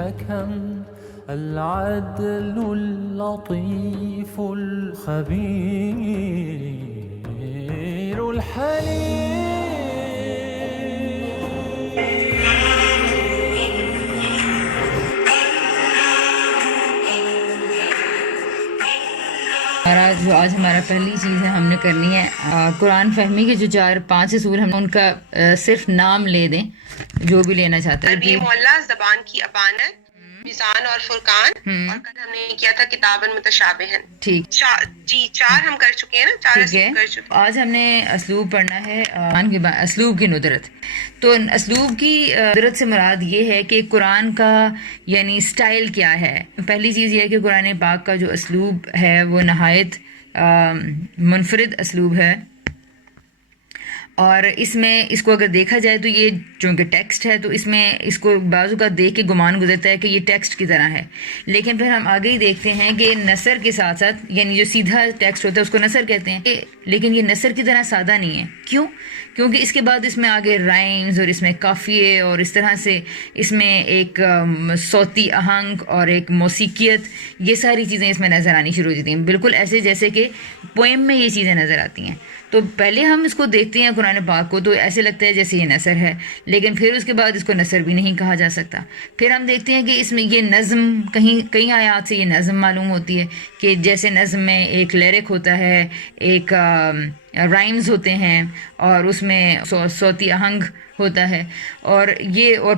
الحكم العدل اللطيف الخبير الحليم. جو آج ہمارا پہلی چیز ہے ہم نے کرنی ہے قرآن فہمی کے جو 4-5 اصول ہم ان کا صرف نام لے دیں جو بھی لینا چاہتا ہے. عربی معلیٰ زبان کی ابانت، میزان اور فرقان، اور کل ہم نے کیا تھا کتاباً متشابہن. ٹھیک جی 4 ہم کر چکے ہیں نا، 4 ٹھیک ہے. کر چکے ہیں. آج ہم نے اسلوب پڑھنا ہے اسلوب کی ندرت. تو اسلوب کی ندرت سے مراد یہ ہے کہ قرآن کا یعنی سٹائل کیا ہے. پہلی چیز یہ ہے کہ قرآن پاک کا جو اسلوب ہے وہ نہایت منفرد اسلوب ہے، اور اس کو اگر دیکھا جائے تو یہ چونکہ ٹیکسٹ ہے تو اس میں اس کو بعض اوقات دیکھ کے گمان گزرتا ہے کہ یہ ٹیکسٹ کی طرح ہے، لیکن پھر ہم آگے ہی دیکھتے ہیں کہ نثر کے ساتھ ساتھ یعنی جو سیدھا ٹیکسٹ ہوتا ہے اس کو نثر کہتے ہیں، لیکن یہ نثر کی طرح سادہ نہیں ہے. کیوں؟ کیونکہ اس کے بعد اس میں آگے رائمز اور اس میں قافیے اور اس طرح سے اس میں ایک صوتی آہنگ اور ایک موسیقیت، یہ ساری چیزیں اس میں نظر آنی شروع ہو جاتی ہیں، بالکل ایسے جیسے کہ پوئم میں یہ چیزیں نظر آتی ہیں. تو پہلے ہم اس کو دیکھتے ہیں قرآن پاک کو تو ایسے لگتا ہے جیسے یہ نثر ہے، لیکن پھر اس کے بعد اس کو نثر بھی نہیں کہا جا سکتا. پھر ہم دیکھتے ہیں کہ اس میں یہ نظم کئی آیات سے یہ نظم معلوم ہوتی ہے کہ جیسے نظم میں ایک لیرک ہوتا ہے، ایک رائمز ہوتے ہیں، اور اس میں صوتی آہنگ ہوتا ہے، اور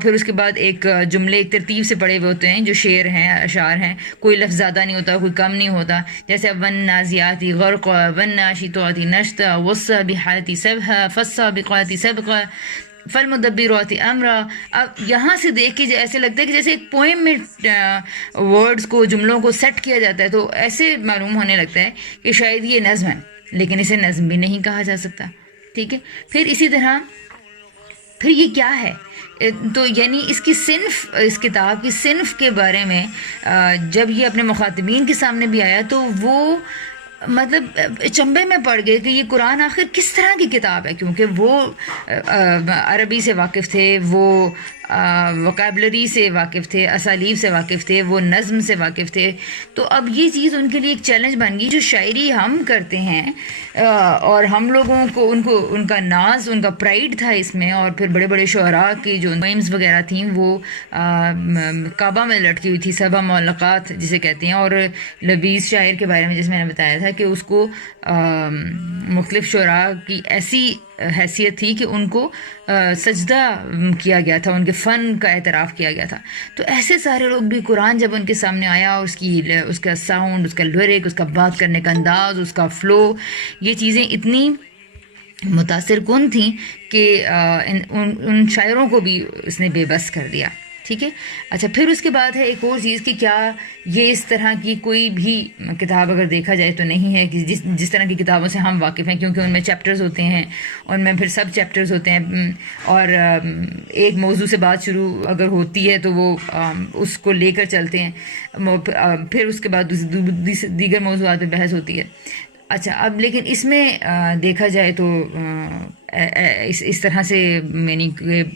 پھر اس کے بعد ایک جملے ایک ترتیب سے پڑے ہوئے ہوتے ہیں جو شعر ہیں، اشعار ہیں، کوئی لفظ زیادہ نہیں ہوتا، کوئی کم نہیں ہوتا، جیسے والنازعات غرقا والناشطات نشطا والسابحات سبحا فالسابقات سبقا فالمدبرات امرا. اب یہاں سے دیکھ کے ایسے لگتا ہے کہ جیسے ایک پوئم میں ورڈز کو، جملوں کو سیٹ کیا جاتا ہے، تو ایسے معلوم ہونے لگتا ہے کہ شاید یہ نظم ہے، لیکن اسے نظم بھی نہیں کہا جا سکتا. ٹھیک ہے. پھر اسی طرح پھر یہ کیا ہے؟ تو یعنی اس کی صنف، اس کتاب کی صنف کے بارے میں جب یہ اپنے مخاطبین کے سامنے بھی آیا تو وہ مطلب چنبے میں پڑ گئے کہ یہ قرآن آخر کس طرح کی کتاب ہے، کیونکہ وہ عربی سے واقف تھے، وہ وکیبلری سے واقف تھے، اسالیب سے واقف تھے، وہ نظم سے واقف تھے. تو اب یہ چیز ان کے لیے ایک چیلنج بن گئی. جو شاعری ہم کرتے ہیں اور ہم لوگوں کو ان کا ناز، ان کا پرائیڈ تھا اس میں، اور پھر بڑے بڑے شعراء کی جو پوئمز وغیرہ تھیں وہ کعبہ میں لٹکی ہوئی تھی، سبع معلقات جسے کہتے ہیں. اور لبیز شاعر کے بارے میں جس میں نے بتایا تھا کہ اس کو مختلف شعراء کی ایسی حیثیت تھی کہ ان کو سجدہ کیا گیا تھا، ان کے فن کا اعتراف کیا گیا تھا. تو ایسے سارے لوگ بھی قرآن جب ان کے سامنے آیا، اس کا ساؤنڈ، اس کا لیرک، اس کا بات کرنے کا انداز، اس کا فلو، یہ چیزیں اتنی متاثر کن تھیں کہ ان شاعروں کو بھی اس نے بے بس کر دیا. ٹھیک ہے. اچھا، پھر اس کے بعد ہے ایک اور چیز کہ کیا یہ اس طرح کی کوئی بھی کتاب اگر دیکھا جائے تو نہیں ہے کہ جس طرح کی کتابوں سے ہم واقف ہیں، کیونکہ ان میں چیپٹرز ہوتے ہیں، ان میں پھر سب چیپٹرز ہوتے ہیں، اور ایک موضوع سے بات شروع اگر ہوتی ہے تو وہ اس کو لے کر چلتے ہیں، پھر اس کے بعد دیگر موضوعات پہ بحث ہوتی ہے. اچھا، اب لیکن اس میں دیکھا جائے تو اس طرح سے یعنی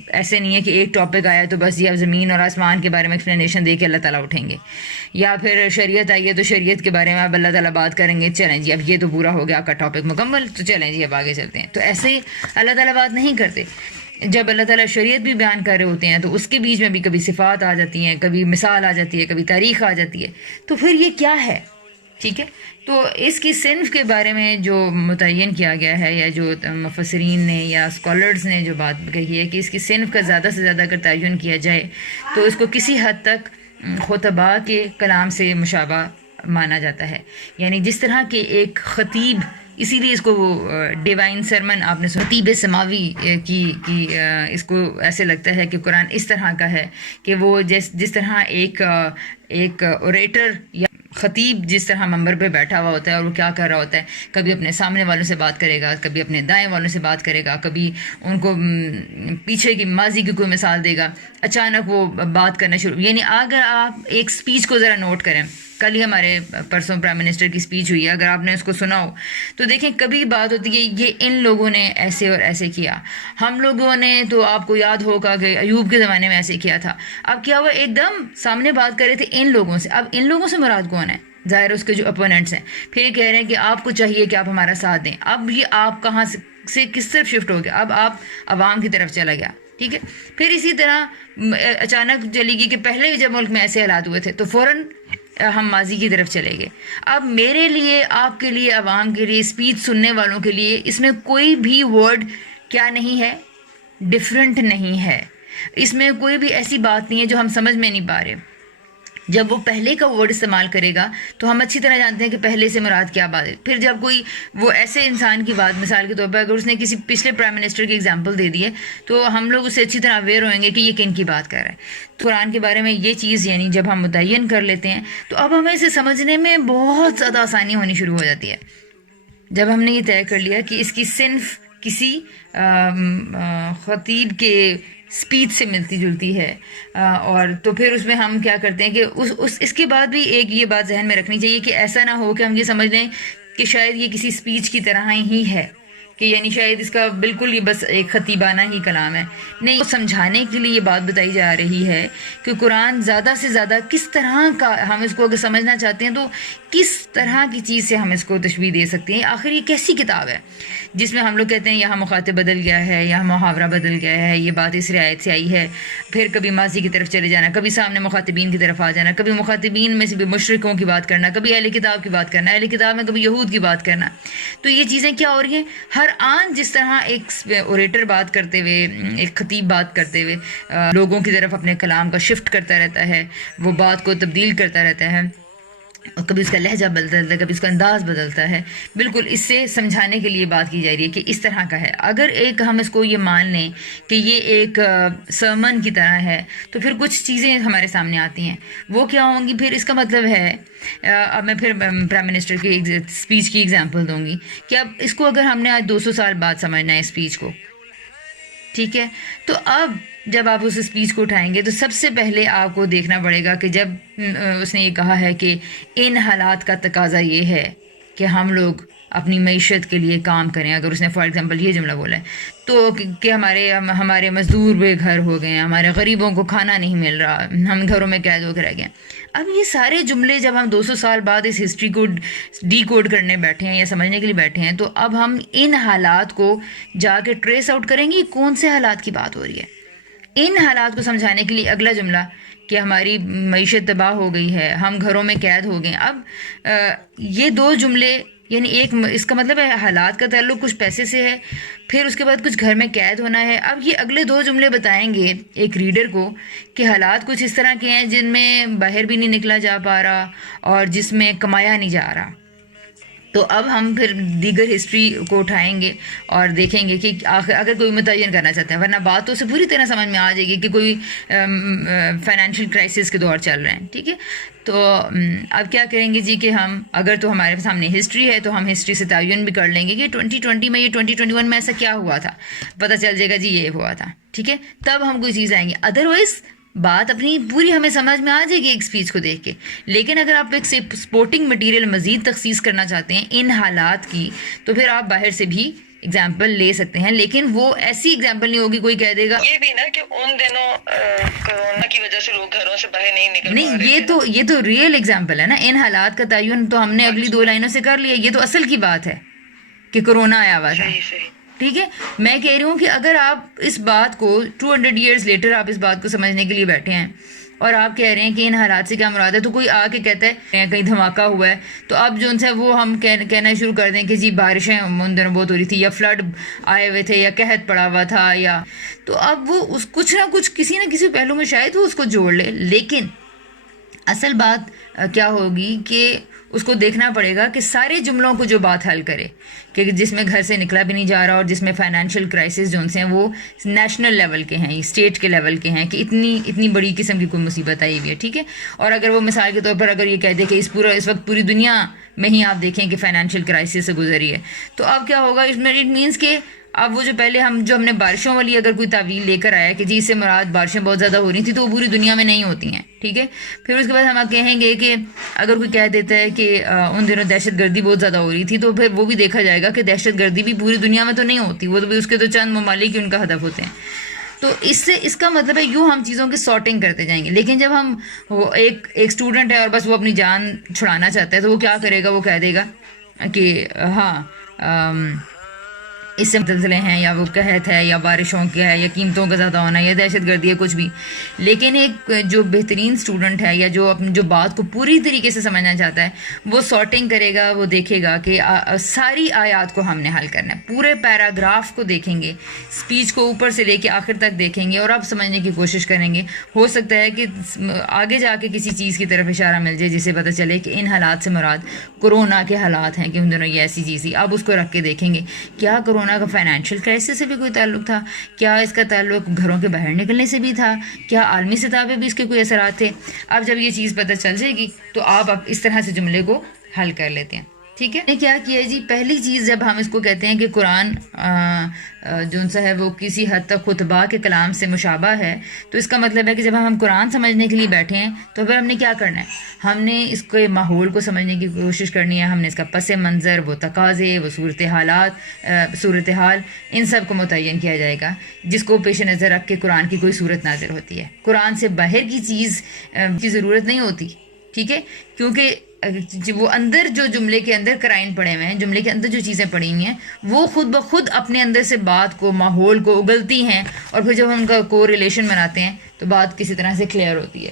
ایسے نہیں ہے کہ ایک ٹاپک آیا تو بس یہ اب زمین اور آسمان کے بارے میں ایکسپلینیشن دے کے اللہ تعالیٰ اٹھیں گے، یا پھر شریعت آئی ہے تو شریعت کے بارے میں اب اللہ تعالیٰ بات کریں گے، چلیں جی اب یہ تو پورا ہو گیا آپ کا ٹاپک مکمل، تو چلیں جی اب آگے چلتے ہیں. تو ایسے اللہ تعالیٰ بات نہیں کرتے. جب اللہ تعالیٰ شریعت بھی بیان کر رہے ہوتے ہیں تو اس کے بیچ میں بھی کبھی صفات آ جاتی ہیں، کبھی مثال آ جاتی ہے، کبھی تاریخ آ جاتی ہے. تو پھر یہ کیا ہے؟ ٹھیک ہے. تو اس کی صنف کے بارے میں جو متعین کیا گیا ہے، یا جو مفسرین نے یا اسکالرز نے جو بات کہی ہے کہ اس کی صنف کا زیادہ سے زیادہ اگر تعین کیا جائے تو اس کو کسی حد تک خطباء کے کلام سے مشابہ مانا جاتا ہے. یعنی جس طرح کہ ایک خطیب، اسی لیے اس کو وہ ڈیوائن سرمن آپ نے سنا، خطیب سماوی کی اس کو ایسے لگتا ہے کہ قرآن اس طرح کا ہے کہ وہ جس طرح ایک اوریٹر یا خطیب جس طرح ممبر پہ بیٹھا ہوا ہوتا ہے اور وہ کیا کر رہا ہوتا ہے، کبھی اپنے سامنے والوں سے بات کرے گا، کبھی اپنے دائیں والوں سے بات کرے گا، کبھی ان کو پیچھے کی ماضی کی کوئی مثال دے گا، اچانک وہ بات کرنا شروع. یعنی اگر آپ ایک سپیچ کو ذرا نوٹ کریں کل ہی ہمارے پرسوں پرائم منسٹر کی اسپیچ ہوئی ہے, اگر آپ نے اس کو سنا ہو تو دیکھیں کبھی بات ہوتی ہے یہ ان لوگوں نے ایسے اور ایسے کیا, ہم لوگوں نے تو آپ کو یاد ہوگا کہ ایوب کے زمانے میں ایسے کیا تھا. اب کیا ہوا, ایک دم سامنے بات کر رہے تھے ان لوگوں سے, اب ان لوگوں سے مراد کون ہے؟ ظاہر اس کے جو اپوننٹس ہیں. پھر کہہ رہے ہیں کہ آپ کو چاہیے کہ آپ ہمارا ساتھ دیں. اب یہ آپ کہاں سے کس طرف شفٹ ہو گیا؟ اب آپ عوام کی طرف چلا گیا. ٹھیک ہے, پھر اسی طرح اچانک چلی گئی کہ پہلے بھی جب ملک میں ایسے حالات ہوئے تھے تو فوراً ہم ماضی کی طرف چلے گئے. اب میرے لیے, آپ کے لیے, عوام کے لیے, اسپیچ سننے والوں کے لیے اس میں کوئی بھی ورڈ کیا نہیں ہے, ڈفرینٹ نہیں ہے. اس میں کوئی بھی ایسی بات نہیں ہے جو ہم سمجھ میں نہیں پا رہے. جب وہ پہلے کا ورڈ استعمال کرے گا تو ہم اچھی طرح جانتے ہیں کہ پہلے سے مراد کیا بات ہے. پھر جب کوئی وہ ایسے انسان کی بات, مثال کے طور پر اگر اس نے کسی پچھلے پرائم منسٹر کی اگزامپل دے دی ہے تو ہم لوگ اس سے اچھی طرح اویئر ہوئیں گے کہ یہ کن کی بات کر رہا ہے. قرآن کے بارے میں یہ چیز یعنی جب ہم متعین کر لیتے ہیں تو اب ہمیں اسے سمجھنے میں بہت زیادہ آسانی ہونی شروع ہو جاتی ہے. جب ہم نے یہ طے کر لیا کہ اس کی صنف کسی خطیب کے اسپیچ سے ملتی جلتی ہے, اور تو پھر اس میں ہم کیا کرتے ہیں کہ اس کے بعد بھی ایک یہ بات ذہن میں رکھنی چاہیے کہ ایسا نہ ہو کہ ہم یہ سمجھ لیں کہ شاید یہ کسی اسپیچ کی طرح ہی ہے, کہ یعنی شاید اس کا بالکل یہ بس ایک خطیبانہ ہی کلام ہے. نہیں, سمجھانے کے لیے یہ بات بتائی جا رہی ہے کہ قرآن زیادہ سے زیادہ کس طرح کا, ہم اس کو اگر سمجھنا چاہتے ہیں تو کس طرح کی چیز سے ہم اس کو تشبیہ دے سکتے ہیں. آخر یہ کیسی کتاب ہے جس میں ہم لوگ کہتے ہیں یہاں مخاطب بدل گیا ہے, یہاں محاورہ بدل گیا ہے, یہ بات اس رعایت سے آئی ہے, پھر کبھی ماضی کی طرف چلے جانا, کبھی سامنے مخاطبین کی طرف آ جانا, کبھی مخاطبین میں سے بھی مشرکوں کی بات کرنا, کبھی اہل کتاب کی بات کرنا, اہل کتاب میں کبھی یہود کی بات کرنا. تو یہ چیزیں کیا ہو رہی ہیں, ہر آن جس طرح ایک اوریٹر بات کرتے ہوئے, ایک خطیب بات کرتے ہوئے لوگوں کی طرف اپنے کلام کا شفٹ کرتا رہتا ہے, وہ بات کو تبدیل کرتا رہتا ہے, اور کبھی اس کا لہجہ بدلتا ہے, کبھی اس کا انداز بدلتا ہے. بالکل اس سے سمجھانے کے لیے بات کی جا رہی ہے کہ اس طرح کا ہے. اگر ایک ہم اس کو یہ مان لیں کہ یہ ایک سرمن کی طرح ہے تو پھر کچھ چیزیں ہمارے سامنے آتی ہیں. وہ کیا ہوں گی؟ پھر اس کا مطلب ہے, اب میں پھر پرائم منسٹر کی اسپیچ کی ایگزامپل دوں گی کہ اب اس کو اگر ہم نے آج 200 سال بعد سمجھنا ہے اسپیچ کو, ٹھیک ہے, تو اب جب آپ اس اسپیچ کو اٹھائیں گے تو سب سے پہلے آپ کو دیکھنا پڑے گا کہ جب اس نے یہ کہا ہے کہ ان حالات کا تقاضا یہ ہے کہ ہم لوگ اپنی معیشت کے لیے کام کریں. اگر اس نے فار ایگزامپل یہ جملہ بولا ہے تو کہ ہمارے مزدور بے گھر ہو گئے ہیں, ہمارے غریبوں کو کھانا نہیں مل رہا, ہم گھروں میں قید ہو کے رہ گئے. اب یہ سارے جملے جب ہم 200 سال بعد اس ہسٹری کو ڈی کوڈ کرنے بیٹھے ہیں یا سمجھنے کے لیے بیٹھے ہیں تو اب ہم ان حالات کو جا کے ٹریس آؤٹ کریں گے کون سے حالات کی بات ہو رہی ہے. ان حالات کو سمجھانے کے لیے اگلا جملہ کہ ہماری معیشت تباہ ہو گئی ہے, ہم گھروں میں قید ہو گئے. اب یہ دو جملے یعنی ایک اس کا مطلب ہے حالات کا تعلق کچھ پیسے سے ہے, پھر اس کے بعد کچھ گھر میں قید ہونا ہے. اب یہ اگلے دو جملے بتائیں گے ایک ریڈر کو کہ حالات کچھ اس طرح کے ہیں جن میں باہر بھی نہیں نکلا جا پا رہا اور جس میں کمایا نہیں جا رہا. تو اب ہم پھر دیگر ہسٹری کو اٹھائیں گے اور دیکھیں گے کہ اگر کوئی متعین کرنا چاہتے ہیں, ورنہ بات تو اسے پوری طرح سمجھ میں آ جائے گی کہ کوئی فائنینشیل کرائسس کے دور چل رہے ہیں. ٹھیک ہے, تو اب کیا کریں گے جی کہ ہم اگر تو ہمارے سامنے ہسٹری ہے تو ہم ہسٹری سے تعین بھی کر لیں گے کہ 2020 میں یہ 2021 میں ایسا کیا ہوا تھا, پتہ چل جائے گا جی یہ ہوا تھا. ٹھیک ہے, تب ہم کوئی چیز آئیں گے. ادروائز بات اپنی پوری ہمیں سمجھ میں آ جائے گی ایک اسپیچ کو دیکھ کے. لیکن اگر آپ ایک سپورٹنگ مٹیریل مزید تخصیص کرنا چاہتے ہیں ان حالات کی تو پھر آپ باہر سے بھی اگزامپل لے سکتے ہیں, لیکن وہ ایسی اگزامپل نہیں ہوگی کوئی کہہ دے گا یہ بھی نا کہ ان دنوں کورونا کی وجہ سے لوگ گھروں سے باہر نہیں نکل نہیں. یہ تو ریئل اگزامپل ہے نا. ان حالات کا تعین تو ہم نے اگلی 2 لائنوں سے کر لیا. یہ تو اصل کی بات ہے کہ کورونا آیا ہوا تھا. ٹھیک ہے, میں کہہ رہی ہوں کہ اگر آپ اس بات کو 200 ایئرز لیٹر آپ اس بات کو سمجھنے کے لیے بیٹھے ہیں اور آپ کہہ رہے ہیں کہ ان حالات سے کیا مراد ہے, تو کوئی آ کے کہتا ہے کہیں دھماکہ ہوا ہے تو اب جو ان سے وہ ہم کہنا شروع کر دیں کہ جی بارشیں ان دنوں بہت ہو رہی تھی یا فلڈ آئے ہوئے تھے یا قحط پڑا ہوا تھا, یا تو اب وہ کچھ نہ کچھ کسی نہ کسی پہلو میں شاید وہ اس کو جوڑ لے. لیکن اصل بات کیا ہوگی کہ اس کو دیکھنا پڑے گا کہ سارے جملوں کو جو بات حل کرے کہ جس میں گھر سے نکلا بھی نہیں جا رہا اور جس میں فائنینشیل کرائسس جو ان سے ہیں وہ نیشنل لیول کے ہیں, اسٹیٹ کے لیول کے ہیں, کہ اتنی بڑی قسم کی کوئی مصیبت آئی ہوئی ہے. ٹھیک ہے, اور اگر وہ مثال کے طور پر اگر یہ کہہ دے کہ اس وقت پوری دنیا میں ہی آپ دیکھیں کہ فائنینشیل کرائسس سے گزری ہے, تو اب کیا ہوگا, اس میں اٹ مینس کہ اب وہ جو پہلے ہم نے بارشوں والی اگر کوئی تعویل لے کر آیا کہ جی اس سے مراد بارشیں بہت زیادہ ہو رہی تھیں تو وہ پوری دنیا میں نہیں ہوتی ہیں، ٹھیک ہے. پھر اس کے بعد ہم کہیں گے کہ اگر کوئی کہہ دیتا ہے کہ ان دنوں دہشت گردی بہت زیادہ ہو رہی تھی تو پھر وہ بھی دیکھا جائے گا کہ دہشت گردی بھی پوری دنیا میں تو نہیں ہوتی، وہ تو بھی اس کے تو چند ممالک ہی ان کا ہدف ہوتے ہیں. تو اس کا مطلب ہے یوں ہم چیزوں کی سارٹنگ کرتے جائیں گے. لیکن جب ہم ایک اسٹوڈنٹ ہے اور بس وہ اپنی جان چھڑانا چاہتا ہے تو وہ کیا کرے گا، وہ کہہ دے گا کہ ہاں اس سے زلزلے ہیں یا وہ قحط ہے یا بارشوں کا ہے یا قیمتوں کا زیادہ ہونا یا دہشت گردی ہے کچھ بھی. لیکن ایک جو بہترین اسٹوڈنٹ ہے یا جو بات کو پوری طریقے سے سمجھنا چاہتا ہے وہ سارٹنگ کرے گا، وہ دیکھے گا کہ ساری آیات کو ہم نے حل کرنا ہے، پورے پیراگراف کو دیکھیں گے، اسپیچ کو اوپر سے لے کے آخر تک دیکھیں گے اور اب سمجھنے کی کوشش کریں گے. ہو سکتا ہے کہ آگے جا کے کسی چیز کی طرف اشارہ مل جائے جسے پتہ چلے کہ ان حالات سے مراد کورونا کے حالات ہیں کہ ان دنوں یہ ایسی چیز تھی. اب اس کو رکھ کے دیکھیں گے کیا کورونا کا فائنینشیل کرائسس سے بھی کوئی تعلق تھا، کیا اس کا تعلق گھروں کے باہر نکلنے سے بھی تھا، کیا عالمی سطح پہ بھی اس کے کوئی اثرات تھے. اب جب یہ چیز پتہ چل جائے گی تو آپ اب اس طرح سے جملے کو حل کر لیتے ہیں. ٹھیک ہے، کیا کیا جی، پہلی چیز جب ہم اس کو کہتے ہیں کہ قرآن جو سا ہے وہ کسی حد تک خطبہ کے کلام سے مشابہ ہے، تو اس کا مطلب ہے کہ جب ہم قرآن سمجھنے کے لیے بیٹھے ہیں تو پھر ہم نے کیا کرنا ہے، ہم نے اس کے ماحول کو سمجھنے کی کوشش کرنی ہے، ہم نے اس کا پس منظر، وہ تقاضے، وہ صورتحال ان سب کو متعین کیا جائے گا جس کو پیش نظر رکھ کے قرآن کی کوئی صورت نازل ہوتی ہے. قرآن سے باہر کی چیز کی ضرورت نہیں ہوتی، ٹھیک ہے، کیونکہ وہ اندر جو جملے کے اندر قرائن پڑے ہوئے ہیں، جملے کے اندر جو چیزیں پڑی ہوئی ہیں وہ خود بخود اپنے اندر سے بات کو، ماحول کو اگلتی ہیں اور پھر جب ہم ان کا کو ریلیشن بناتے ہیں تو بات کسی طرح سے کلیئر ہوتی ہے.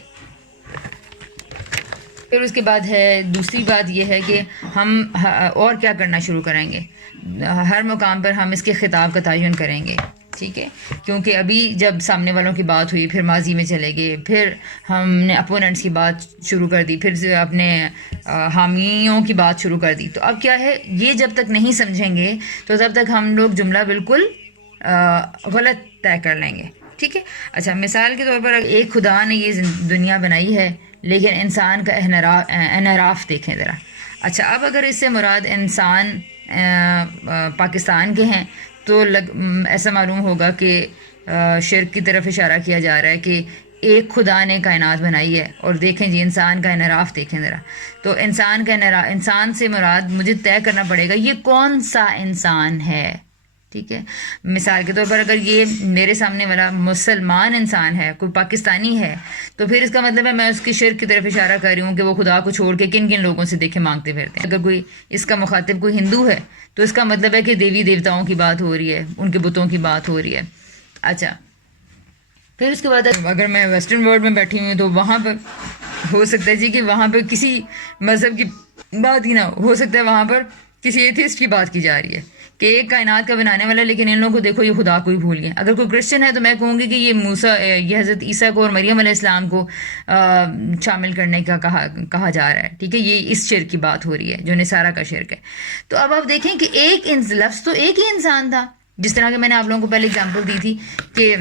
پھر اس کے بعد ہے دوسری بات یہ ہے کہ ہم اور کیا کرنا شروع کریں گے، ہر مقام پر ہم اس کے خطاب کا تعین کریں گے، ٹھیک ہے، کیونکہ ابھی جب سامنے والوں کی بات ہوئی پھر ماضی میں چلے گئے، پھر ہم نے اپوننٹس کی بات شروع کر دی، پھر اپنے حامیوں کی بات شروع کر دی. تو اب کیا ہے، یہ جب تک نہیں سمجھیں گے تو تب تک ہم لوگ جملہ بالکل غلط طے کر لیں گے. ٹھیک ہے، اچھا مثال کے طور پر ایک خدا نے یہ دنیا بنائی ہے لیکن انسان کا انحراف دیکھیں ذرا. اچھا اب اگر اس سے مراد انسان پاکستان کے ہیں تو ایسا معلوم ہوگا کہ شرک کی طرف اشارہ کیا جا رہا ہے کہ ایک خدا نے کائنات بنائی ہے. اور دیکھیں جی انسان کا انحراف دیکھیں ذرا. تو انسان سے مراد مجھے طے کرنا پڑے گا یہ کون سا انسان ہے. ٹھیک ہے، مثال کے طور پر اگر یہ میرے سامنے والا مسلمان انسان ہے، کوئی پاکستانی ہے، تو پھر اس کا مطلب ہے میں اس کی شرک کی طرف اشارہ کر رہی ہوں کہ وہ خدا کو چھوڑ کے کن کن لوگوں سے دیکھے مانگتے پھرتے ہیں. اگر کوئی اس کا مخاطب کوئی ہندو ہے تو اس کا مطلب ہے کہ دیوی دیوتاؤں کی بات ہو رہی ہے، ان کے بتوں کی بات ہو رہی ہے. اچھا پھر اس کے بعد اگر میں ویسٹرن ورلڈ میں بیٹھی ہوں تو وہاں پر ہو سکتا ہے جی کہ وہاں پہ کسی مذہب کی بات ہی نہ ہو سکتا ہے وہاں پر کسی ایتھیسٹ کی بات کی جا رہی ہے کہ ایک کائنات کا بنانے والا، لیکن ان لوگوں کو دیکھو یہ خدا کو ہی بھول گئے. اگر کوئی کرسچن ہے تو میں کہوں گی کہ یہ حضرت عیسیٰ کو اور مریم علیہ السلام کو شامل کرنے کا کہا جا رہا ہے. ٹھیک ہے، یہ اس شرک کی بات ہو رہی ہے جو نصارہ کا شرک ہے. تو اب آپ دیکھیں کہ ایک لفظ تو ایک ہی انسان تھا، جس طرح کہ میں نے آپ لوگوں کو پہلے اگزامپل دی تھی کہ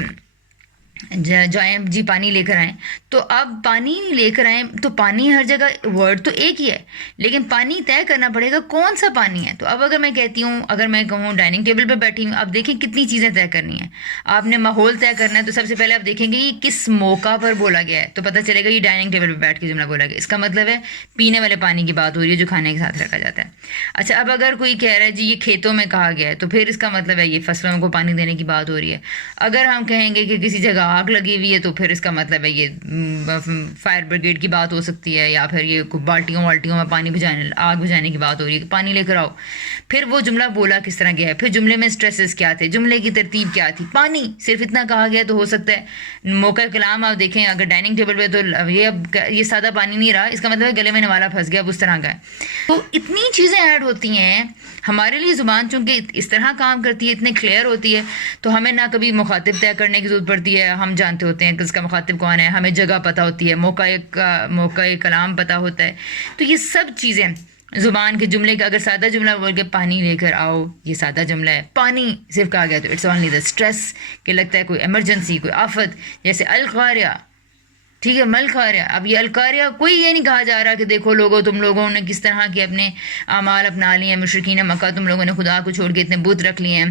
جائیں جی پانی لے کر آئیں. تو اب پانی لے کر آئیں تو پانی ہر جگہ ورڈ تو ایک ہی ہے، لیکن پانی طے کرنا پڑے گا کون سا پانی ہے. تو اب اگر میں کہتی ہوں، اگر میں کہوں ڈائننگ ٹیبل پہ بیٹھی ہوں، اب دیکھیں کتنی چیزیں طے کرنی ہیں. آپ نے ماحول طے کرنا ہے تو سب سے پہلے آپ دیکھیں گے یہ کس موقع پر بولا گیا ہے، تو پتہ چلے گا یہ ڈائننگ ٹیبل پہ بیٹھ کے جملہ بولا گیا. اس کا مطلب ہے پینے والے پانی کی بات ہو رہی ہے جو کھانے کے ساتھ رکھا جاتا ہے. اچھا اب اگر کوئی کہہ رہا ہے جی یہ کھیتوں میں کہا گیا ہے تو پھر اس کا مطلب ہے یہ فصلوں کو پانی دینے کی بات ہو رہی ہے. اگر ہم کہیں گے کہ کسی جگہ آگ لگی ہوئی ہے تو پھر اس کا مطلب ہے یہ فائر بریگیڈ کی بات ہو سکتی ہے، یا پھر یہ بالٹیوں میں پانی آگ بجھانے کی بات ہو رہی ہے کہ پانی لے کر آؤ. پھر وہ جملہ بولا کس طرح گیا ہے، پھر جملے میں سٹریسز کیا تھے، جملے کی ترتیب کیا تھی. پانی صرف اتنا کہا گیا تو ہو سکتا ہے موقع کلام آپ دیکھیں اگر ڈائننگ ٹیبل پہ تو یہ سادہ پانی نہیں رہا، اس کا مطلب ہے گلے میں نوالا پھنس گیا، اب اس طرح کا ہے. تو اتنی چیزیں ایڈ ہوتی ہیں ہمارے لیے. زبان چونکہ اس طرح کام کرتی ہے، اتنے کلیئر ہوتی ہے، تو ہمیں نہ کبھی مخاطب طے کرنے کی ضرورت پڑتی ہے، ہم جانتے ہوتے ہیں کہ اس کا مخاطب کون ہے، ہمیں جگہ پتہ ہوتی ہے، موقع کلام پتہ ہوتا ہے. تو یہ سب چیزیں زبان کے جملے کا، اگر سادہ جملہ بول کے پانی لے کر آؤ، یہ سادہ جملہ ہے، پانی صرف کہا گیا تو اٹس اونلی دا اسٹریس کہ لگتا ہے کوئی ایمرجنسی، کوئی آفت، جیسے القاریہ. ٹھیک ہے، مل قاریہ. اب یہ القاریہ کوئی یہ نہیں کہا جا رہا کہ دیکھو لوگوں تم لوگوں نے کس طرح کے اپنے اعمال اپنا لیے ہیں، مشرکین مکہ تم لوگوں نے خدا کو چھوڑ کے اتنے بت رکھ لیے ہیں،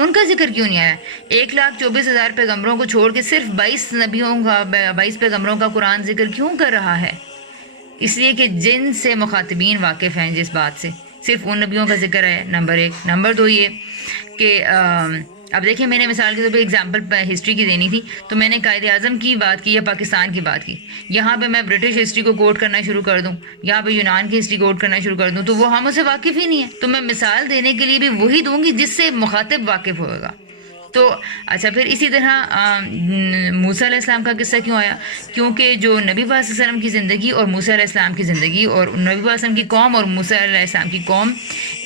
ان کا ذکر کیوں نہیں آیا؟ 1,24,000 پیغمبروں کو چھوڑ کے صرف 22 پیغمبروں کا قرآن ذکر کیوں کر رہا ہے؟ اس لیے کہ جن سے مخاطبین واقف ہیں جس بات سے، صرف ان نبیوں کا ذکر ہے، نمبر 1۔ نمبر 2 یہ کہ اب دیکھیں، میں نے مثال کے طور پہ ایگزامپل ہسٹری کی دینی تھی، تو میں نے قائد اعظم کی بات کی یا پاکستان کی بات کی۔ یہاں پہ میں برٹش ہسٹری کو کوٹ کرنا شروع کر دوں، یہاں پہ یونان کی ہسٹری کوٹ کرنا شروع کر دوں، تو وہ ہم اس سے واقف ہی نہیں ہے۔ تو میں مثال دینے کے لیے بھی وہی دوں گی جس سے مخاطب واقف ہوگا۔ تو اچھا، پھر اسی طرح موسیٰ علیہ السلام کا قصہ کیوں آیا؟ کیونکہ جو نبی پاک صلی اللہ علیہ وسلم کی زندگی اور موسیٰ علیہ السلام کی زندگی، اور نبی پاک صلی اللہ علیہ وسلم کی قوم اور موسیٰ علیہ السلام کی قوم،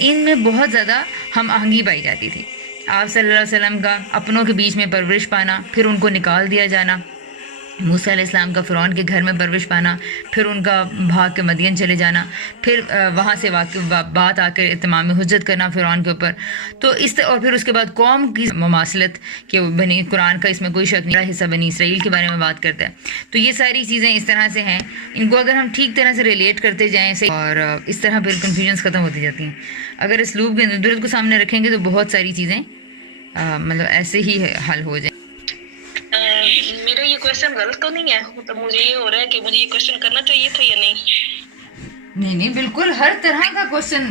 ان میں بہت زیادہ ہم آہنگی پائی جاتی تھی۔ آپ صلی اللہ علیہ وسلم کا اپنوں کے بیچ میں پرورش پانا، پھر ان کو نکال دیا جانا، موسیٰ علیہ السلام کا فرعون کے گھر میں پرورش پانا، پھر ان کا بھاگ کے مدین چلے جانا، پھر وہاں سے بات آ کر اتمام حجت کرنا فرعون کے اوپر، تو اور پھر اس کے بعد قوم کی مماثلت کہ بنی قرآن کا اس میں کوئی شک نہیں، حصہ بنی اسرائیل کے بارے میں بات کرتا ہے۔ تو یہ ساری چیزیں اس طرح سے ہیں، ان کو اگر ہم ٹھیک طرح سے ریلیٹ کرتے جائیں اور اس طرح پھر کنفیوژنس ختم ہوتی جاتی ہیں۔ اگر اسلوب کے درد کو سامنے رکھیں گے تو بہت ساری چیزیں مطلب ایسے ہی حل ہو جائیں۔ میرا یہ کویشچن غلط تو نہیں ہے؟ مطلب مجھے یہ ہو رہا ہے کہ مجھے یہ کویشچن کرنا چاہیے تھا یا نہیں؟ نہیں، بالکل ہر طرح کا کوشچن،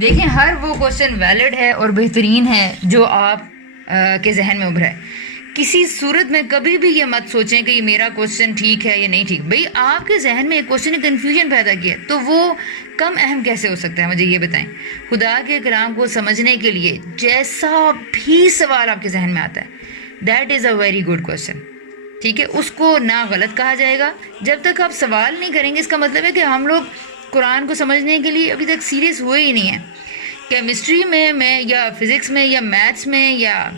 دیکھیں ہر وہ کوشچن ویلڈ ہے اور بہترین ہے جو آپ کے ذہن میں ابھرا ہے۔ کسی صورت میں کبھی بھی یہ مت سوچیں کہ یہ میرا کوشچن ٹھیک ہے یا نہیں ٹھیک۔ بھئی آپ کے ذہن میں ایک کوشچن نے کنفیوژن پیدا کیا تو وہ کم اہم کیسے ہو سکتا ہے؟ مجھے یہ بتائیں۔ خدا کے کلام کو سمجھنے کے لیے جیسا بھی سوال آپ کے ذہن میں آتا ہے، that is a very good question, ٹھیک ہے؟ اس کو نہ غلط کہا جائے گا جب تک آپ سوال نہیں کریں گے۔ اس کا مطلب ہے کہ ہم لوگ قرآن کو سمجھنے کے لیے ابھی تک سیریس ہوئے ہی نہیں ہیں۔ کیمسٹری میں یا فزکس میں یا میتھس میں یا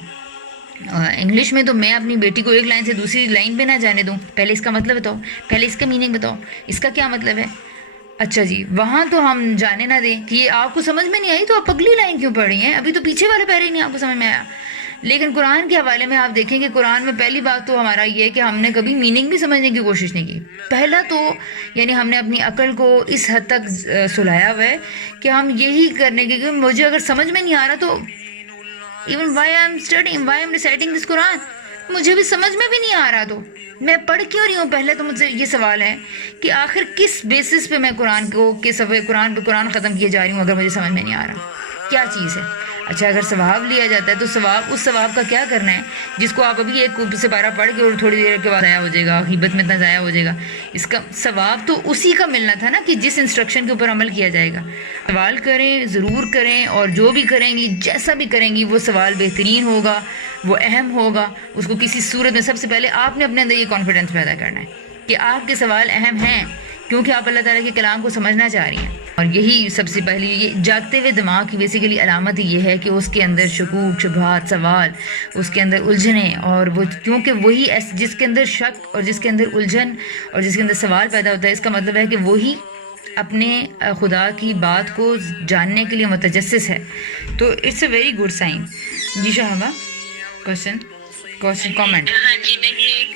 انگلش میں تو میں اپنی بیٹی کو ایک لائن سے دوسری لائن پہ نہ جانے دوں، پہلے اس کا مطلب بتاؤ، پہلے اس کا میننگ بتاؤ، اس کا کیا مطلب ہے۔ اچھا جی، وہاں تو ہم جانے نہ دیں کہ یہ آپ کو سمجھ میں نہیں آئی تو آپ اگلی لائن کیوں پڑھ رہی ہیں، ابھی تو پیچھے والے پیرے ہی نہیں آپ کو سمجھ میں آیا۔ لیکن قرآن کے حوالے میں آپ دیکھیں کہ قرآن میں پہلی بات تو ہمارا یہ ہے کہ ہم نے کبھی میننگ بھی سمجھنے کی کوشش نہیں کی۔ پہلا تو یعنی ہم نے اپنی عقل کو اس حد تک سلایا ہوا ہے کہ ہم یہی کرنے کے کہ مجھے اگر سمجھ میں نہیں آ رہا تو even why I am studying, why I am reciting this قرآن، مجھے بھی سمجھ میں بھی نہیں آ رہا تو میں پڑھ کیوں رہی ہوں۔ پہلے تو مجھ سے یہ سوال ہے کہ آخر کس بیسس پہ میں قرآن ختم کیے جا رہی ہوں اگر مجھے سمجھ میں نہیں آ رہا، کیا چیز ہے۔ اچھا، اگر ثواب لیا جاتا ہے تو اس ثواب کا کیا کرنا ہے جس کو آپ ابھی ایک سپارہ پڑھ کے اور تھوڑی دیر کے بعد ضائع ہو جائے گا، غیبت میں اتنا ضائع ہو جائے گا۔ اس کا ثواب تو اسی کا ملنا تھا نا کہ جس انسٹرکشن کے اوپر عمل کیا جائے گا۔ سوال کریں، ضرور کریں، اور جو بھی کریں گی، جیسا بھی کریں گی، وہ سوال بہترین ہوگا، وہ اہم ہوگا۔ اس کو کسی صورت میں سب سے پہلے آپ نے اپنے اندر یہ کانفیڈنس پیدا کرنا ہے کہ آپ کے سوال اہم ہیں کیونکہ آپ اللہ تعالیٰ کے کلام کو سمجھنا چاہ رہی ہیں۔ اور یہی سب سے پہلی یہ جاگتے ہوئے دماغ کی بیسیکلی علامت یہ ہے کہ اس کے اندر شکوک، شبہات، سوال، اس کے اندر الجھنیں، اور وہ کیونکہ وہی جس کے اندر شک اور جس کے اندر الجھن اور جس کے اندر سوال پیدا ہوتا ہے، اس کا مطلب ہے کہ وہی اپنے خدا کی بات کو جاننے کے لیے متجسس ہے۔ تو it's a very good sign. جی شہابہ، کوشچن کامنٹ۔ ہاں جی، میں یہ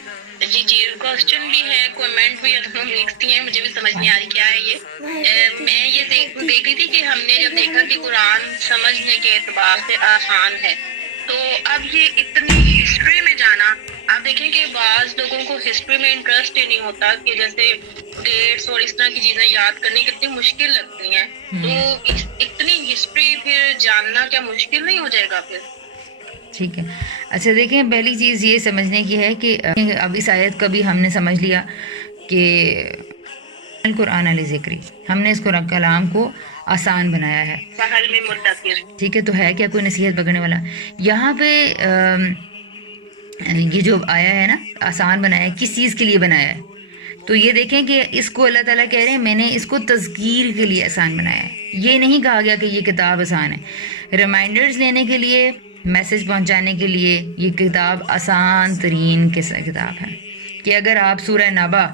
جی کوشچن بھی ہے، کمنٹ بھی ہے، دونوں مکس ہیں، مجھے بھی سمجھ نہیں آ رہی کیا ہے یہ۔ میں یہ دیکھ رہی تھی کہ ہم نے جب دیکھا کہ قرآن سمجھنے کے اعتبار سے آسان ہے، تو اب یہ اتنی ہسٹری میں جانا، آپ دیکھیں کہ بعض لوگوں کو ہسٹری میں انٹرسٹ ہی نہیں ہوتا کہ جیسے ڈیٹس اور اس طرح کی چیزیں یاد کرنے کتنی مشکل لگتی ہیں، تو اتنی ہسٹری پھر جاننا کیا مشکل نہیں ہو جائے گا پھر؟ ٹھیک ہے، اچھا دیکھیں، پہلی چیز یہ سمجھنے کی ہے کہ اب اس آیت کا بھی ہم نے سمجھ لیا کہ قرآن علی ذکری، ہم نے اس کو کلام کو آسان بنایا ہے، سہل میں مدثر، ٹھیک ہے۔ تو ہے کیا کوئی نصیحت پکڑنے والا؟ یہاں پہ یہ جو آیا ہے نا، آسان بنایا ہے، کس چیز کے لیے بنایا ہے؟ تو یہ دیکھیں کہ اس کو اللہ تعالیٰ کہہ رہے ہیں میں نے اس کو تذکیر کے لیے آسان بنایا ہے۔ یہ نہیں کہا گیا کہ یہ کتاب آسان ہے۔ ریمائنڈرز لینے کے لیے، میسج پہنچانے کے لیے یہ کتاب آسان ترین کتاب ہے کہ اگر آپ سورہ نبا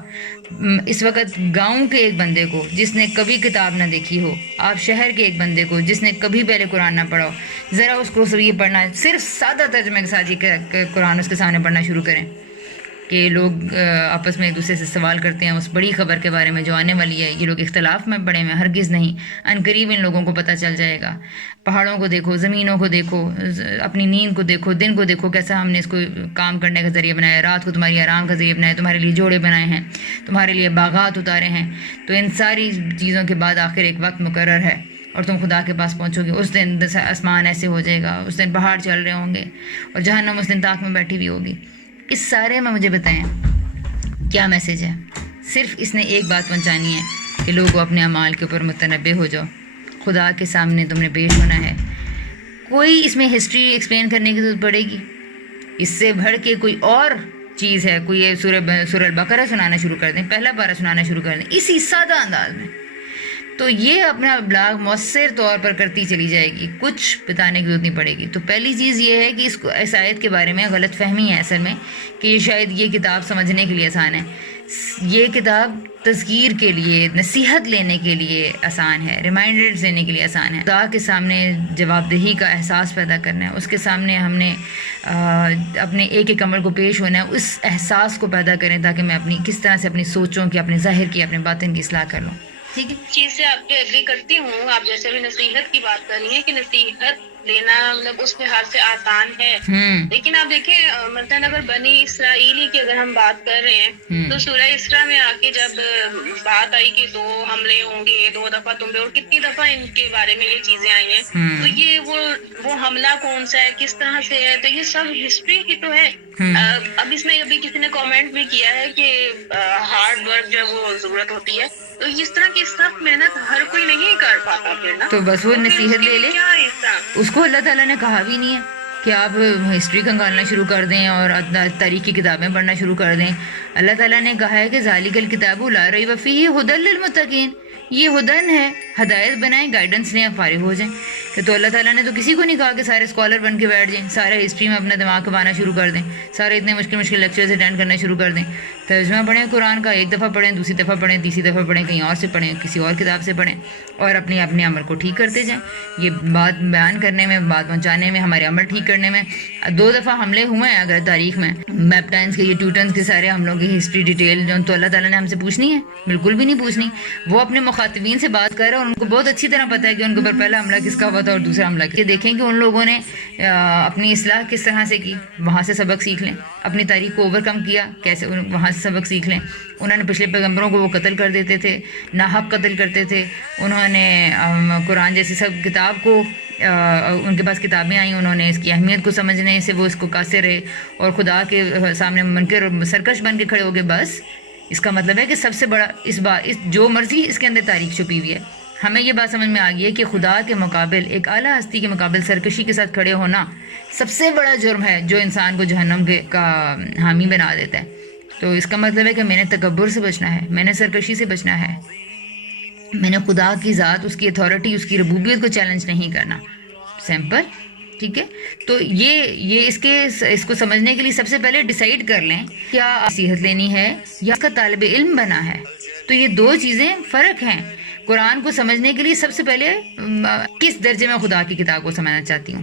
اس وقت گاؤں کے ایک بندے کو جس نے کبھی کتاب نہ دیکھی ہو، آپ شہر کے ایک بندے کو جس نے کبھی پہلے قرآن نہ پڑھا ہو، ذرا اس کو یہ پڑھنا ہے، صرف سادہ ترجمے کے ساتھ یہ قرآن اس کے سامنے پڑھنا شروع کریں کہ لوگ آپس میں ایک دوسرے سے سوال کرتے ہیں اس بڑی خبر کے بارے میں جو آنے والی ہے. یہ لوگ اختلاف میں پڑے ہوئے ہیں، ہرگز نہیں. عنقریب ان لوگوں کو پتہ چل جائے گا. پہاڑوں کو دیکھو، زمینوں کو دیکھو، اپنی نیند کو دیکھو، دن کو دیکھو، کیسا ہم نے اس کو کام کرنے کا ذریعہ بنایا. رات کو تمہاری آرام کا ذریعہ بنایا، تمہارے لیے جوڑے بنائے ہیں، تمہارے لیے باغات اتارے ہیں. تو ان ساری چیزوں کے بعد آخر ایک وقت مقرر ہے اور تم خدا کے پاس پہنچو گے. اس دن آسمان ایسے ہو جائے گا، اس دن پہاڑ چل رہے ہوں گے اور جہنم اس دن طاق میں بیٹھی ہوئی ہوگی. اس سارے میں مجھے بتائیں کیا میسج ہے؟ صرف اس نے ایک بات پہنچانی ہے کہ لوگوں اپنے اعمال کے اوپر متنبع ہو جاؤ. خدا کے سامنے تم نے پیش ہونا ہے. کوئی اس میں ہسٹری ایکسپلین کرنے کی ضرورت پڑے گی؟ اس سے بڑھ کے کوئی اور چیز ہے؟ کوئی یہ سورہ البقرہ سنانا شروع کر دیں، پہلا پارہ سنانا شروع کر دیں اسی سادہ انداز میں، تو یہ اپنا ابلاغ مؤثر طور پر کرتی چلی جائے گی، کچھ بتانے کی ضرورت نہیں پڑے گی. تو پہلی چیز یہ ہے کہ اس آیت کے بارے میں غلط فہمی ہے اصل میں، کہ یہ شاید یہ کتاب سمجھنے کے لیے آسان ہے. یہ کتاب تذکیر کے لیے، نصیحت لینے کے لیے آسان ہے، ریمائنڈرز دینے کے لیے آسان ہے. خدا کے سامنے جواب دہی کا احساس پیدا کرنا ہے، اس کے سامنے ہم نے اپنے ایک ایک عمل کو پیش ہونا ہے. اس احساس کو پیدا کریں تاکہ میں کس طرح سے اپنی سوچوں کی، اپنے ظاہر کی، اپنے باطن کی اصلاح کر لوں. ٹھیک ہے، چیز سے آپ کے ایگری کرتی ہوں. آپ جیسے بھی نصیحت کی بات کرنی ہے کہ نصیحت لینا مطلب اس لحاظ سے آسان ہے، لیکن آپ دیکھیں مثلاً اگر بنی اسرائیلی کی اگر ہم بات کر رہے ہیں تو سورہ اسراء میں آ کے جب بات آئی کہ 2 حملے ہوں گے، 2 دفعہ تم پہ، اور کتنی دفعہ ان کے بارے میں یہ چیزیں آئی ہیں، تو یہ وہ حملہ کون سا ہے، کس طرح سے ہے، تو یہ سب ہسٹری کی تو ہے. اب اس میں ابھی کسی نے کامنٹ بھی کیا ہے کہ ہارڈ ورک جو وہ ضرورت ہوتی ہے، تو اس طرح کی سخت محنت ہر کوئی نہیں کر پاتا پھر نا. تو بس وہ نصیحت لے لے. کیا اس طرح اس کو اللہ تعالیٰ نے کہا بھی نہیں ہے کہ آپ ہسٹری کنگالنا شروع کر دیں اور تاریخ کی کتابیں پڑھنا شروع کر دیں. اللہ تعالیٰ نے کہا ہے کہ ذالک الکتاب لا ریب فیہ ھدی للمتقین، یہ ہدن ہے، ہدایت بنائیں، گائیڈنس لیں، فارغ ہو جائیں. کہ تو اللہ تعالیٰ نے تو کسی کو نہیں کہا کہ سارے اسکالر بن کے بیٹھ جائیں، سارے ہسٹری میں اپنا دماغ کھپانا شروع کر دیں، سارے اتنے مشکل لیکچرز اٹینڈ کرنا شروع کر دیں. ترجمہ پڑھیں قرآن کا، ایک دفعہ پڑھیں، دوسری دفعہ پڑھیں، تیسری دفعہ پڑھیں، کہیں اور سے پڑھیں، کسی اور کتاب سے پڑھیں، اور اپنے عمل کو ٹھیک کرتے جائیں. یہ بات بیان کرنے میں، بات پہنچانے میں، ہمارے عمل ٹھیک کرنے میں 2 دفعہ حملے ہوئے ہیں اگر تاریخ میں، بیپٹائنس کے، یہ ٹیوٹنس کے، سارے حملوں کی ہسٹری ڈیٹیل جو تو اللہ تعالیٰ نے ہم سے پوچھنی ہے؟ بالکل بھی نہیں پوچھنی. وہ اپنے مخاطبین سے بات کر رہے ہیں اور ان کو بہت اچھی طرح پتہ ہے کہ ان کے اوپر پہلا حملہ کس کا ہوا تھا اور دوسرا حملہ. کہ دیکھیں کہ ان لوگوں نے اپنی اصلاح کس طرح سے کی، وہاں سے سبق سیکھ لیں. اپنی تاریخ کو اوور کم کیا کیسے، وہاں سے سبق سیکھ لیں. انہوں نے پچھلے پیغمبروں کو وہ قتل کر دیتے تھے، ناحق قتل کرتے تھے. انہوں نے قرآن جیسی سب کتاب کو، ان کے پاس کتابیں آئیں، انہوں نے اس کی اہمیت کو سمجھنے سے وہ اس کو قاصر رہے اور خدا کے سامنے منکر اور سرکش بن کے کھڑے ہو گئے. بس اس کا مطلب ہے کہ سب سے بڑا اس جو مرضی اس کے اندر تاریخ چھپی ہوئی ہے. ہمیں یہ بات سمجھ میں آ گئی ہے کہ خدا کے مقابل، ایک اعلیٰ ہستی کے مقابل سرکشی کے ساتھ کھڑے ہونا سب سے بڑا جرم ہے جو انسان کو جہنم کا حامی بنا دیتا ہے. تو اس کا مطلب ہے کہ میں نے تکبر سے بچنا ہے، میں نے سرکشی سے بچنا ہے، میں نے خدا کی ذات، اس کی اتھارٹی، اس کی ربوبیت کو چیلنج نہیں کرنا. سمپل، ٹھیک ہے. تو یہ اس کو سمجھنے کے لیے سب سے پہلے ڈیسائیڈ کر لیں کیا نصیحت لینی ہے یا اس کا طالب علم بنا ہے. تو یہ 2 چیزیں فرق ہیں. قرآن کو سمجھنے کے لیے سب سے پہلے کس درجے میں خدا کی کتاب کو سمجھنا چاہتی ہوں،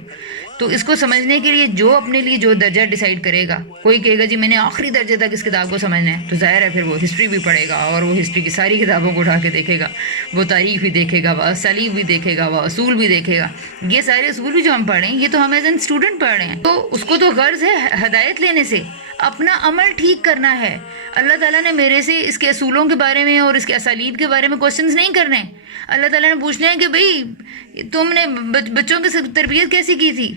تو اس کو سمجھنے کے لیے جو اپنے لیے جو درجہ ڈیسائیڈ کرے گا. کوئی کہے گا جی میں نے آخری درجے تک اس کتاب کو سمجھنا ہے، تو ظاہر ہے پھر وہ ہسٹری بھی پڑھے گا اور وہ ہسٹری کی ساری کتابوں کو اٹھا کے دیکھے گا، وہ تاریخ بھی دیکھے گا، وہ اسالیب بھی دیکھے گا، وہ اصول بھی دیکھے گا. یہ سارے اصول بھی جو ہم پڑھ رہے ہیں یہ تو ہم ایز این اسٹوڈنٹ پڑھ رہے ہیں، تو اس کو تو غرض ہے ہدایت لینے سے، اپنا عمل ٹھیک کرنا ہے. اللہ تعالیٰ نے میرے سے اس کے اصولوں کے بارے میں اور اس کے اسالیب کے بارے میں کوشچنز نہیں کرنے. اللہ تعالیٰ نے پوچھنا ہے کہ بھئی تم نے بچوں کی تربیت کیسی کی تھی؟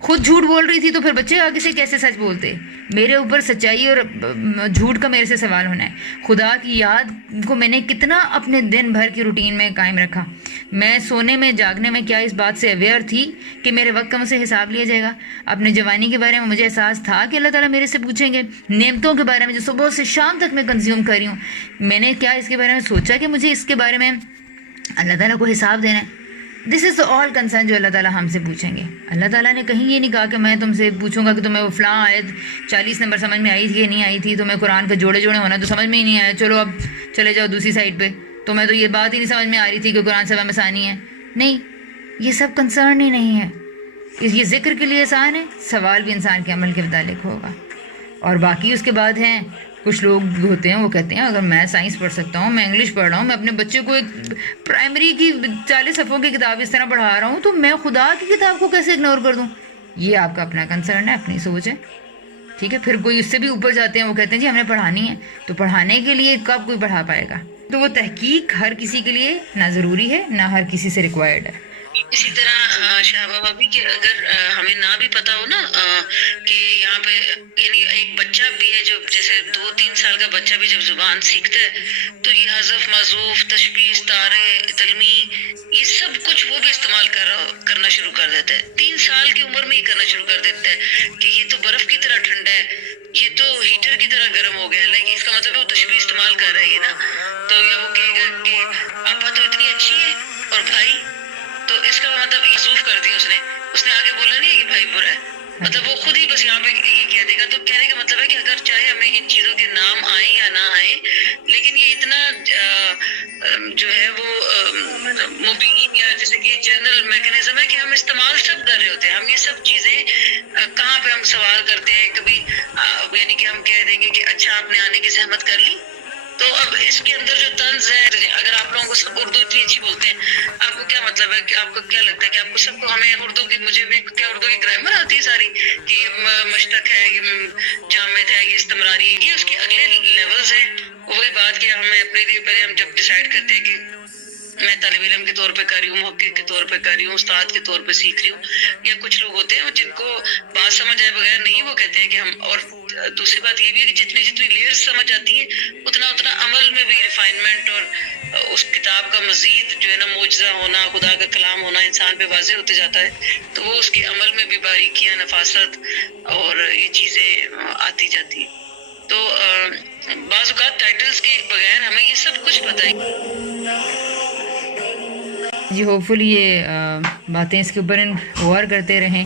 خود جھوٹ بول رہی تھی تو پھر بچے آگے سے کیسے سچ بولتے؟ میرے اوپر سچائی اور جھوٹ کا میرے سے سوال ہونا ہے. خدا کی یاد کو میں نے کتنا اپنے دن بھر کی روٹین میں قائم رکھا؟ میں سونے میں جاگنے میں کیا اس بات سے اویئر تھی کہ میرے وقت کا مجھ سے حساب لیا جائے گا؟ اپنے جوانی کے بارے میں مجھے احساس تھا کہ اللہ تعالیٰ میرے سے پوچھیں گے؟ نعمتوں کے بارے میں جو صبح سے شام تک میں کنزیوم کر رہی ہوں، میں نے کیا اس کے بارے میں سوچا کہ مجھے اس کے بارے میں اللہ تعالیٰ کو حساب دینا ہے؟ دس از آل کنسرن جو اللہ تعالیٰ ہم سے پوچھیں گے. اللہ تعالیٰ نے کہیں یہ نہیں کہا کہ میں تم سے پوچھوں گا کہ تمہیں وہ فلاں آیت 40 نمبر سمجھ میں آئی تھی کہ نہیں آئی تھی، تمہیں قرآن کا جوڑے ہونا تو سمجھ میں ہی نہیں آیا، چلو اب چلے جاؤ دوسری سائڈ پہ، تمہیں تو یہ بات ہی نہیں سمجھ میں آ رہی تھی کہ قرآن سبا میں ثانی ہے. نہیں، یہ سب کنسرن ہی نہیں ہے. یہ ذکر کے لیے آسان ہے، سوال بھی انسان کے عمل کے متعلق ہوگا. اور باقی اس کے بعد ہیں کچھ لوگ ہوتے ہیں وہ کہتے ہیں اگر میں سائنس پڑھ سکتا ہوں, میں انگلش پڑھ رہا ہوں, میں اپنے بچے کو ایک پرائمری کی 40 صفحوں کی کتاب اس طرح پڑھا رہا ہوں, تو میں خدا کی کتاب کو کیسے اگنور کر دوں؟ یہ آپ کا اپنا کنسرن ہے, اپنی سوچ ہے, ٹھیک ہے. پھر کوئی اس سے بھی اوپر جاتے ہیں, وہ کہتے ہیں جی ہم نے پڑھانی ہے, تو پڑھانے کے لیے کب کوئی پڑھا پائے گا؟ تو وہ تحقیق ہر کسی کے لیے نہ ضروری ہے نہ ہر کسی سے ریکوائرڈ ہے. اسی طرح شاہبہ بھابھی کہ اگر ہمیں نہ بھی پتا ہو نا کہ یہاں پہ یعنی ایک بچہ بھی ہے جو جیسے 2-3 سال کا بچہ بھی جب زبان سیکھتا ہے تو یہ حذف معذوف تشبیہ استعارے تلمیح یہ سب کچھ وہ بھی استعمال کرنا شروع کر دیتا ہے. 3 سال کی عمر میں ہی کرنا شروع کر دیتا ہے کہ یہ تو برف کی طرح ٹھنڈا ہے, یہ تو ہیٹر کی طرح گرم ہو گیا. لیکن اس کا مطلب ہے وہ تشبیہ استعمال کر رہا ہے نا, تو یا وہ کہے گا کہ آپا تو اتنی اچھی ہے اور بھائی, تو اس کا مطلب معذوف کر دیا اس نے آگے بولا نہیں کہ بھائی برا ہے, مطلب وہ خود ہی بس یہاں پہ یہ کہہ دے گا. تو کہنے کا مطلب ہے کہ اگر چاہے ہمیں ان چیزوں کے نام آئیں یا نہ آئیں, لیکن یہ اتنا جو ہے وہ مبین یا جیسے کہ جنرل میکنزم ہے کہ ہم استعمال سب کر رہے ہوتے ہیں. ہم یہ سب چیزیں کہاں پہ ہم سوال کرتے ہیں کبھی یعنی کہ ہم کہہ دیں گے کہ اچھا آپ نے آنے کی زحمت کر لی. تو اب اس کے اندر جو طنز ہے, اگر آپ لوگوں کو سب اردو اتنی اچھی بولتے ہیں, آپ کو کیا مطلب ہے کہ آپ کو کیا لگتا ہے کہ آپ کو سب کو ہمیں اردو کی مجھے بھی کیا اردو کی گرامر آتی ہے ساری کہ یہ مشتق ہے, یہ جامد ہے, یہ استمراری, یہ اس کے اگلے لیولز ہیں. وہی بات کہ ہمیں اپنے لیے پہلے ہم جب ڈیسائیڈ کرتے ہیں کہ میں طالب علم کے طور پہ کر رہی ہوں, محقق کے طور پہ کر رہی ہوں, استاد کے طور پہ سیکھ رہی ہوں, یا کچھ لوگ ہوتے ہیں جن کو بات سمجھ آئے بغیر نہیں, وہ کہتے ہیں کہ ہم. اور دوسری بات یہ بھی ہے کہ جتنی لیئرز سمجھ آتی ہیں اتنا عمل میں بھی ریفائنمنٹ اور اس کتاب کا مزید جو ہے نا معجزہ ہونا, خدا کا کلام ہونا انسان پہ واضح ہوتے جاتا ہے. تو وہ اس کے عمل میں بھی باریکیاں, نفاست اور یہ چیزیں آتی جاتی ہیں. تو بعض اوقات ٹائٹلز کے بغیر ہمیں یہ سب کچھ پتہ ہے. جی ہوپ فلی یہ باتیں اس کے اوپر غور کرتے رہیں.